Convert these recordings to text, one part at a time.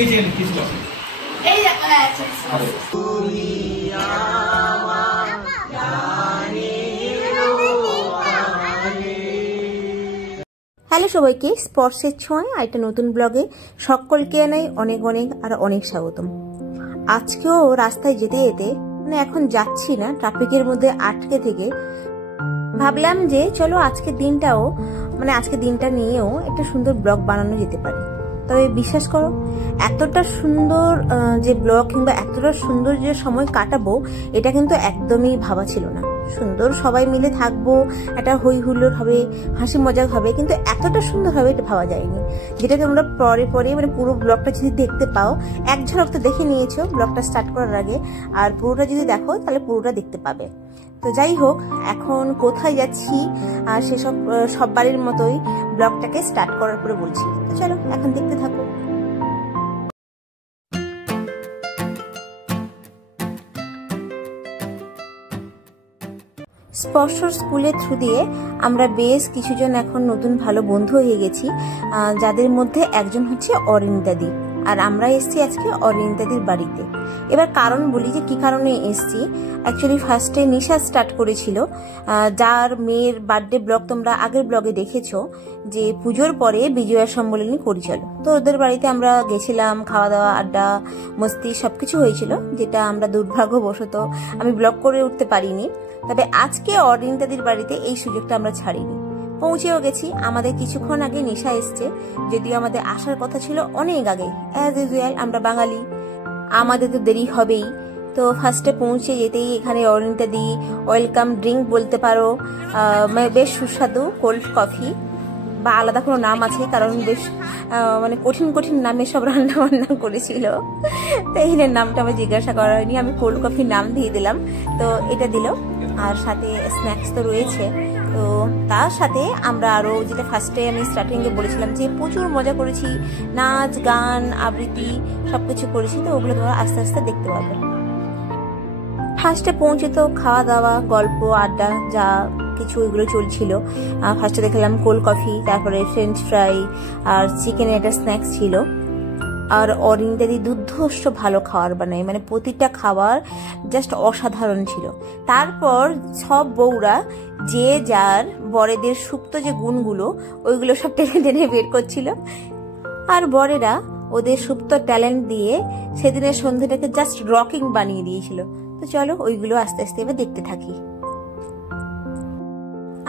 এই যে কিছু আছে এই হ্যালো সবাইকে, স্পর্শের ছোঁয়ায় একটা নতুন ব্লগে সকলকে জানাই অনেক অনেক আর অনেক স্বাগতম। আজকেও রাস্তায় যেতে যেতে এখন যাচ্ছি না, ট্রাফিকের মধ্যে আটকে থেকে ভাবলাম যে চলো আজকের দিনটাও আজকের দিনটা নিয়েও একটা সুন্দর ব্লগ বানানো যেতে পারে। তবে বিশ্বাস করো, এতটা সুন্দর যে ব্লগ কিংবা এতটা সুন্দর যে সময় কাটাবো এটা কিন্তু একদমই ভাবা ছিল না। সুন্দর সবাই মিলে থাকবো, একটা হই হুল্লোড় হবে, হাসি মজা হবে, কিন্তু এতটা সুন্দর হবে এটা ভাবা যায়নি। যেটা তোমরা পরে পুরো ব্লগটা যদি দেখতে পাও, এক ঝলক তো দেখে নিয়েছো ব্লগটা স্টার্ট করার আগে, আর পুরোটা যদি দেখো তাহলে পুরোটা দেখতে পাবে। তো যাই হোক, এখন কোথায় যাচ্ছি আর সেসব সববারের মতোই ব্লগটাকে স্টার্ট করার পরে বলছি। তো চলো এখন দেখতে থাকো। স্পর্শর স্কুলের থ্রু দিয়ে আমরা বেশ কিছুজন এখন নতুন ভালো বন্ধু হয়ে গেছি, যাদের মধ্যে একজন হচ্ছে অরিন্দাদি, আর আমরা এসছি আজকে অরিন্দাদির বাড়িতে। এবার কারণ বলি যে কি কারণে এসছি। অ্যাকচুয়ালি ফার্স্টে নিশা স্টার্ট করেছিল, যার মেয়ের বার্থডে ব্লগ তোমরা আগের ব্লগে দেখেছো, যে পুজোর পরে বিজয়া সম্মেলনী করেছিল। তো ওদের বাড়িতে আমরা গেছিলাম, খাওয়া দাওয়া, আড্ডা, মস্তি সবকিছু হয়েছিল, যেটা আমরা দুর্ভাগ্যবশত আমি ব্লগ করে উঠতে পারিনি। তবে আজকে অরিন্দাদির বাড়িতে এই সুযোগটা আমরা ছাড়িনি, পৌঁছেও গেছি। আমাদের কিছুক্ষণ আগে নিশা এসছে, যদিও আমাদের আসার কথা ছিল অনেক আগে। অ্যাজ ইউজুয়াল আমরা বাঙালি, আমাদের তো দেরি হবেই। তো ফার্স্টে পৌঁছে যেতেই এখানে অরিন্দাদি ওয়েলকাম ড্রিঙ্ক বলতে পারো, বেশ সুস্বাদু কোল্ড কফি, বা আলাদা কোনো নাম আছে, কারণ বেশ কঠিন কঠিন নামে সব রান্না বান্না করেছিল। তো এই নামটা আমি জিজ্ঞাসা করা হয়নি, আমি কোল্ড কফির নাম দিয়ে দিলাম। তো এটা দিল, আর সাথে স্ন্যাক্স তো রয়েছে। তো তার সাথে আমরা আরও, যেটা ফার্স্টে আমি স্টার্টিংয়ে বলেছিলাম যে প্রচুর মজা করেছি, নাচ গান আবৃত্তি সবকিছু করেছি। তো ওগুলো তোমরা আস্তে আস্তে দেখতে পাবে। ফার্স্টে পৌঁছে তো খাওয়া দাওয়া, গল্প, আড্ডা যা কিছু ওইগুলো চলছিল। ফার্স্টে দেখলাম কোল্ড কফি, তারপরে ফ্রেঞ্চ ফ্রাই আর চিকেনের একটা স্ন্যাক্স ছিল। আর অরিন্দাদি দুর্ধর্ষ ভালো খাবার বানায়, প্রতিটা খাবার জাস্ট অসাধারণ ছিল। তারপর সব বউরা যে যার বরেদের সুপ্ত যে গুণগুলো ওইগুলো সব টেনে টেনে বের করছিল, আর বরেরা ওদের সুপ্ত ট্যালেন্ট দিয়ে সেদিনের সন্ধ্যাটাকে জাস্ট রকিং বানিয়ে দিয়েছিল। তো চলো ওইগুলো আস্তে আস্তে এবার দেখতে থাকি।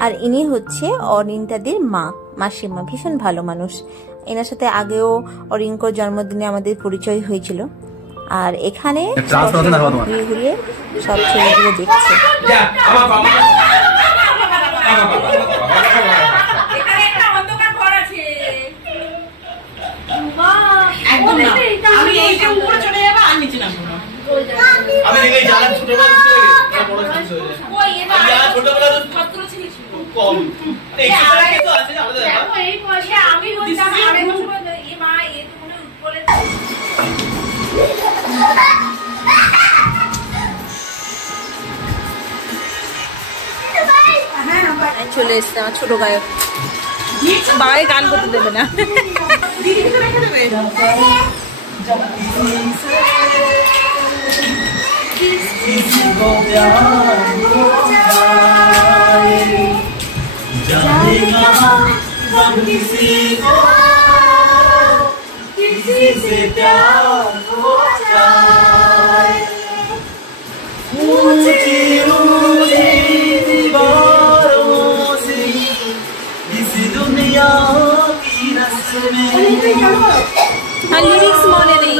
আর ইনি হচ্ছে অরিন্দাদির মাসিমা, ভীষণ ভালো মানুষ। এনার সাথে আগেও অরিঙ্কর জন্মদিনে আমাদের পরিচয় হয়েছিল। আর এখানে ঘুরিয়ে ঘুরিয়ে সব ছবিগুলো দেখছে। চলে এসছে আমার ছোট গায়ক, বাবাই গান করতে দেবে না। লিরিক্স মনে নেই।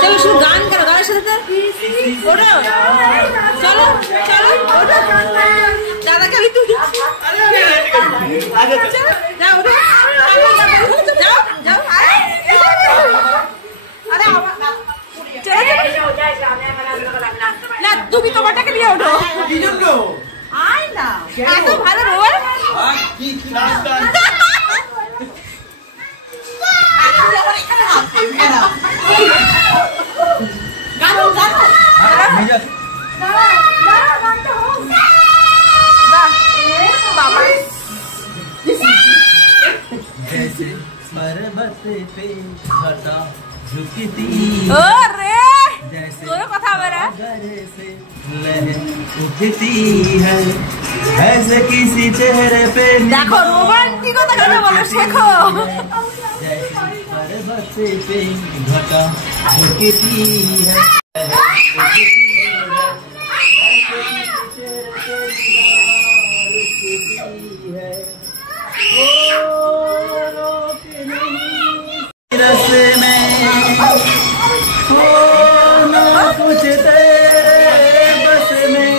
চলো শুধু গান করো, গানের সাথে চলো চলো দাদাকে আমি তুলি। যাও যাও যাও, না তুমি তোমারটাকে নিয়ে ওঠো। এত ভালো রোল কথা বলে ऐसे किसी चेहरे पे देखो रोमांटिकता কথা বলো শেখো पर्वत पे घटा झुकती है रस्ते में कुछ तेरे बस में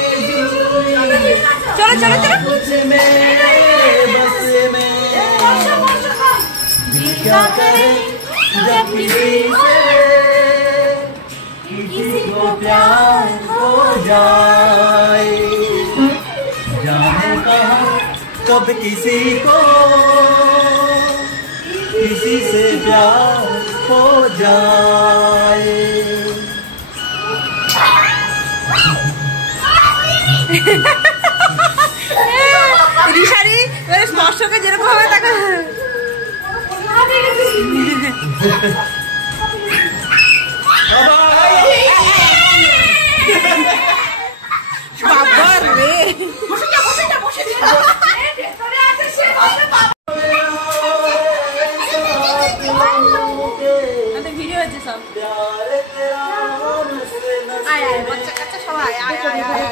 चलो चलो चलो कुछ मेरे बस में क्या करे जब किसी को प्यार हो जाए जाने कहाँ कब किसी को किसी से प्यार हो जाए রিশারি এবারে স্পর্শকে যেরকম হবে তাকে বাবা রে ভিডিও হচ্ছে সব আয় আয় বাচ্চা কাচ্চা সবাই আয় আয় আয়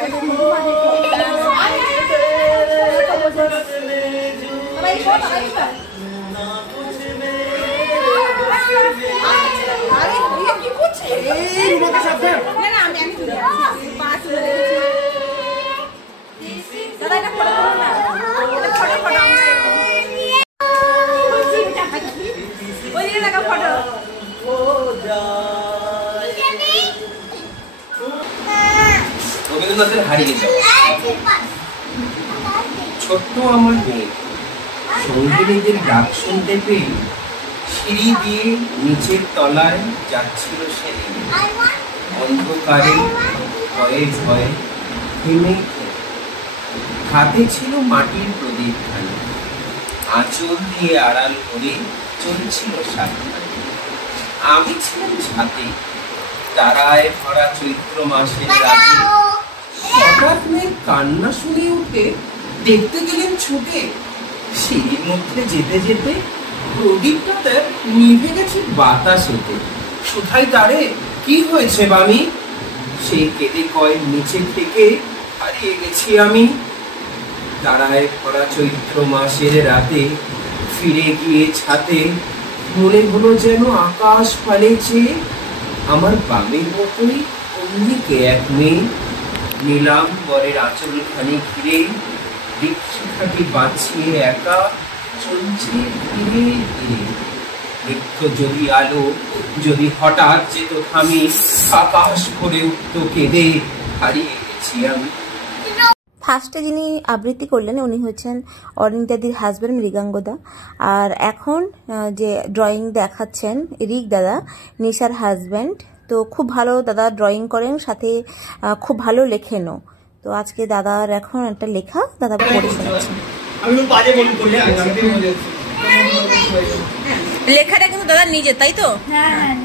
রবীন্দ্রনাথের হারিয়ে যাওয়া ছোট্ট আমার মেয়ে সঙ্গীদের ডাক শুনতে পেয়ে সিঁড়ি দিয়ে নিচের তলায় যাচ্ছিল সেদিন অন্ধকারে ভয়ে ভয়ে থেমে হাতে ছিল মাটির প্রদীপ খানি আঁচল দিয়ে আড়াল করে চলছিল সাবধানে আমি ছিলাম ছাদে তারায় ভরা চৈত্র মাসের রাতে হঠাৎ মেয়ে কান্না শুনে উঠে দেখতে গেলেন ছুটে সিঁড়ির মধ্যে যেতে যেতে প্রদীপটাতে নিভে গেছে বাতাসেতে কোথায় তারে কি হয়েছে বামি সেই কেঁদে কয় নিচে থেকে হারিয়ে গেছি আমি তারায় ভরা চৈত্র মাসের রাতে ফিরে গিয়ে ছাতে মনে হলো যেন আকাশ ফালেছে আমার বামের মতোই অন্যকে এক মেয়ে নিলাম বরের আঁচল খানি ঘিরে দীক্ষাটি বাঁচিয়ে একা চলছে ধীরে ধীরে বৃক্ষ যদি আলো যদি হঠাৎ যেত থামি আকাশ করে উঠতো কেঁদে হারিয়ে গেছি আমি ফার্স্টে যিনি আবৃত্তি করলেন উনি হচ্ছেন অরিন্দাদির হাজব্যান্ড মৃগাঙ্গদা আর এখন যে ড্রয়িং দেখাচ্ছেন রিক দাদা নিশার হাজব্যান্ড তো খুব ভালো দাদা ড্রয়িং করেন সাথে খুব ভালো লেখেনও তো আজকে দাদার এখন একটা লেখা দাদা পড়ে শোনাচ্ছেন লেখাটা কিন্তু দাদা নিজে তাই তো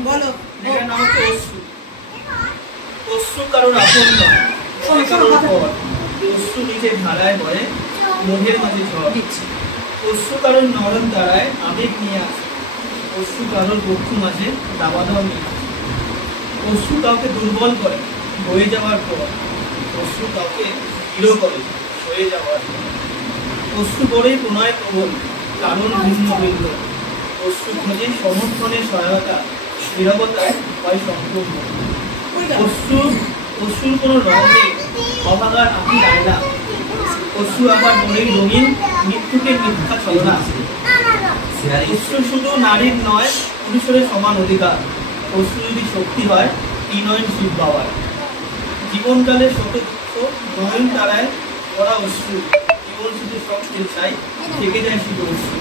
বলো কারণ আপন নয় অশ্রু নিজের ধারায় বয়ে মোহের মাঝে ঝড় অশ্রু কারণ নরম দ্বারায় আবেগ নিয়ে আসে অশ্রু কারোর বক্ষু মাঝে দাবা দাওয়া নিয়ে আসে অশ্রু কাউকে দুর্বল করে বয়ে যাওয়ার পর অশ্রু কাউকে দৃঢ় করে হয়ে যাওয়ার পর অশ্রু পরেই প্রণয় প্রবল কারণ ভিন্ন ভিন্ন অশ্রু খোঁজে সমর্থনের সহায়তা নীরবতায় হয় সম্পূর্ণ অশ্রুর কোনো রঙ নেই অভাগার আপনি রায়না অশ্রু আবার মনের রঙিন মৃত্যুকে মিথ্যা ছলনা অশ্রু শুধু নারীর নয় পুরুষের সমান অধিকার অশ্রু যদি শক্তি হয় কি নয়ন শিব বাবার জীবনকালে শত দুঃখ নয়ন তারায় ওরা অশ্রু কেবল শুধু স্বপ্নের চাই থেকে যায় শুধু অশ্রু।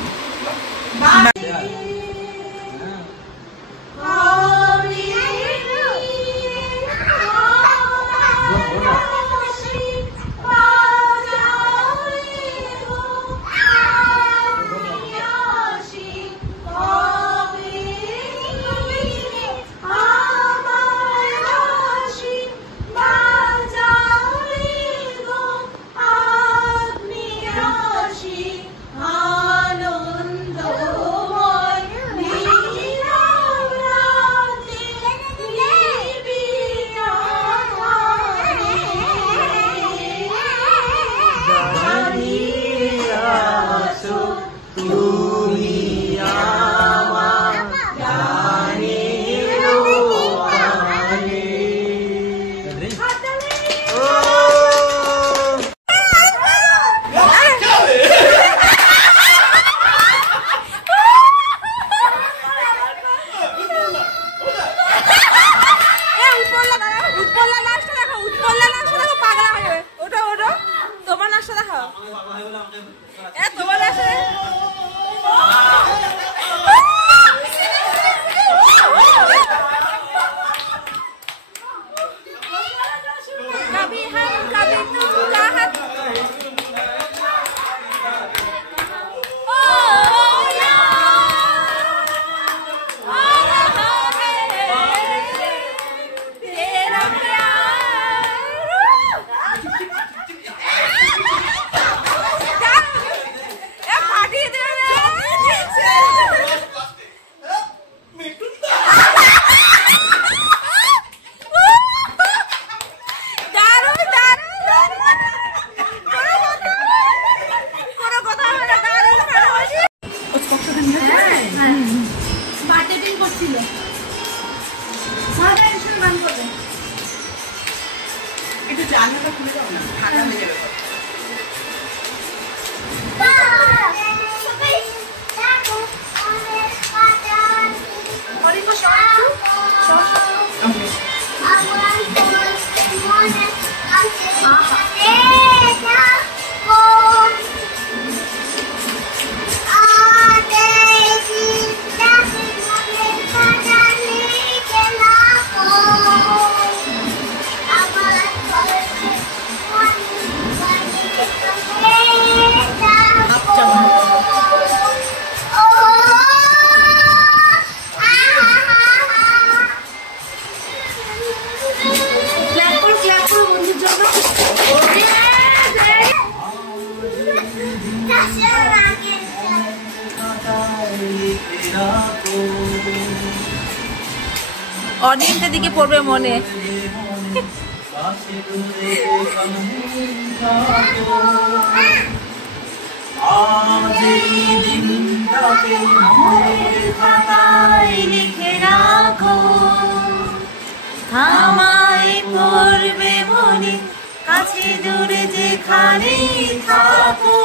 একটু জানলাটা খুলে দাও না, ঠান্ডা হয়ে যাবে। অডিয়েন্সের দিকে পড়বে মনে। আজ এই দিনটাকে মনের খাতায় লিখে রাখো, আমায় পড়বে মনে, কাছে দূরে যেখানে থাকো।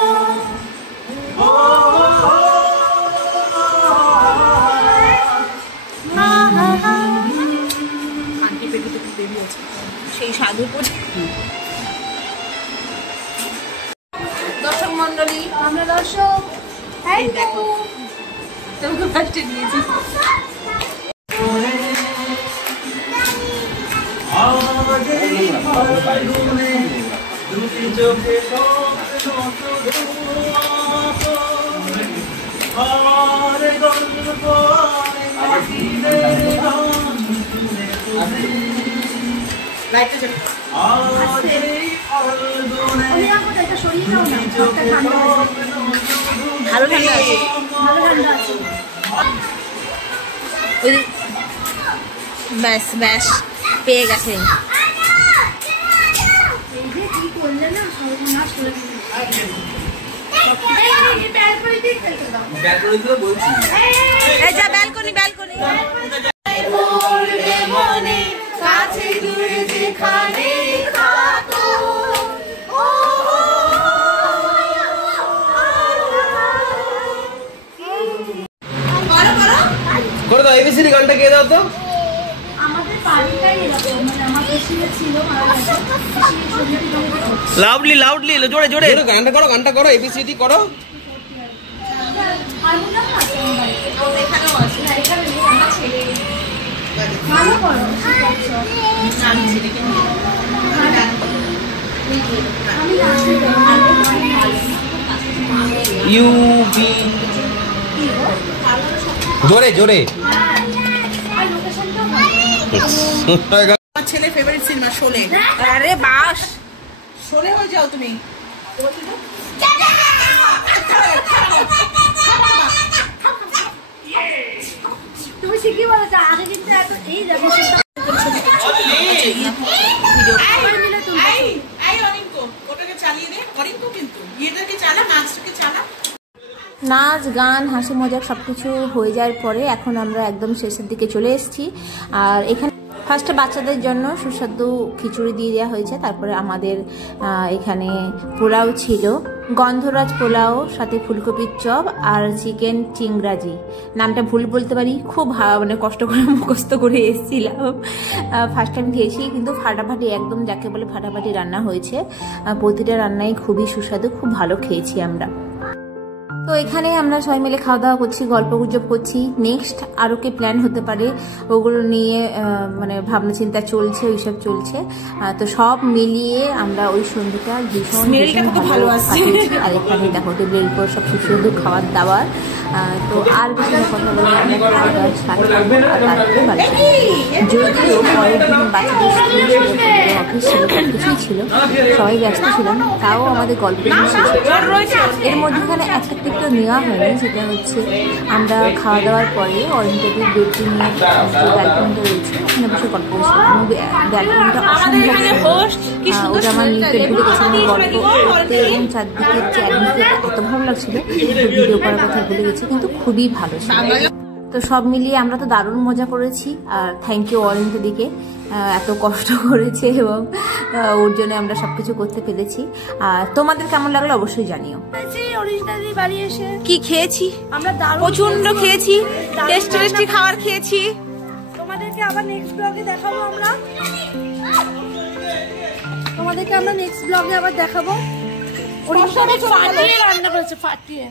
সেই সাধু দর্শক মন্ডলী, আমরা দর্শক দেখো তোমাকে ফার্স্টে দিয়েছি। দুটি চোখে স্বপ্ন আর গল্প পাখিদের গান শুনে আজ এই ফাল্গুনে দুটি চোখে ভালো ঠান্ডা আছে, ব্যাস ব্যাস পেয়ে গেছে। ব্যালকনি ব্যালকনি মনে, কাছে দূরে যেখানে থাকো। করে দাও, এবিসিডি গানটা গেয়ে দাও তো। আমাদের বাড়িটাই এরকম, মানে আমাদের লাউডলি লাউডলি জোরে জোরে গানটা করো এবিসিডি করো। জোরে জোরে। আমার ছেলে ফেভারিট সিনেমা শোলে। আরে বাস শোলে হয়ে যাও তুমি। তুমি ঠিকই বলেছো, আগে কিন্তু এত এই যাবে ওটাকে চালিয়ে দে। অরিঙ্কো কিন্তু ইয়েদেরকে চালা, নাচটাকে চালা। নাচ গান হাসি মজাক সব কিছু হয়ে যাওয়ার পরে এখন আমরা একদম শেষের দিকে চলে এসেছি। আর এখানে ফার্স্টে বাচ্চাদের জন্য সুস্বাদু খিচুড়ি দিয়ে দেওয়া হয়েছে। তারপরে আমাদের এখানে পোলাও ছিল, গন্ধরাজ পোলাও, সাথে ফুলকপির চপ আর চিকেন চিংরাজি। নামটা ভুল বলতে পারি, খুব মানে কষ্ট করে মুখস্থ করে এসেছিলাম। ফার্স্ট টাইম খেয়েছি, কিন্তু ফাটাফাটি একদম যাকে বলে ফাটাফাটি রান্না হয়েছে। প্রতিটা রান্নাই খুবই সুস্বাদু, খুব ভালো খেয়েছি আমরা। তো এখানে আমরা সবাই মিলে খাওয়া দাওয়া করছি, গল্প গুজব করছি। নেক্সট আরও কি প্ল্যান হতে পারে ওগুলো নিয়ে মানে ভাবনা চিন্তা চলছে, ওইসব চলছে। তো সব মিলিয়ে আমরা ওই সন্ধ্যেটা ভীষণ ভালো কাটিয়েছি। আর এখানে দেখো টেবিলের উপর সব সুস্বাদু খাবার দাবার। তো আর বেশি কথা বলে আমরা খাওয়া দাওয়া স্টার্ট করবো আর তারপরে বাড়ি। যদিও পরের দিন বাচ্চাদের স্কুল ছিল, অফিস ছিল, সব কিছুই ছিল, সবাই ব্যস্ত ছিলাম, তাও আমাদের গল্প শেষ হচ্ছে। এর মধ্যেখানে একটা তো নেওয়া হয়নি, সেটা হচ্ছে আমরা খাওয়া দাওয়ার পরে অরিন্দাদির বেডরুমে যে ব্যালকনিটা রয়েছে ওখানে বসে গল্প করছিলাম। ব্যালকনিটা অসম্ভব, ওটা আমার নিতে ভুলে গেছিলাম গল্প করতে, এবং চারদিকে যে অ্যাটমসফিয়ারটা এত ভালো লাগছিল, ভিডিও করার কথা ভুলে গেছি, কিন্তু খুবই ভালো ছিল। তো সব মিলিয়ে আমরা তো দারুণ মজা করেছি। আর থ্যাংক ইউ অরিন্দাদিকে, এত কষ্ট করেছে এবং ওর জন্য আমরা সবকিছু করতে পেরেছি। আর তোমাদের কেমন লাগলো অবশ্যই জানিও। বাড়ি এসে কি খেয়েছি আমরা প্রচন্ড খেয়েছি, টেস্টি টেস্টি খাবার খেয়েছি। তোমাদেরকে আবার নেক্সট ব্লগে দেখাবো। তোমাদেরকে আমরা নেক্সট ব্লগে আবার দেখাবো। ওর সাথে ফাটিয়ে রান্না করেছে, ফাটিয়ে।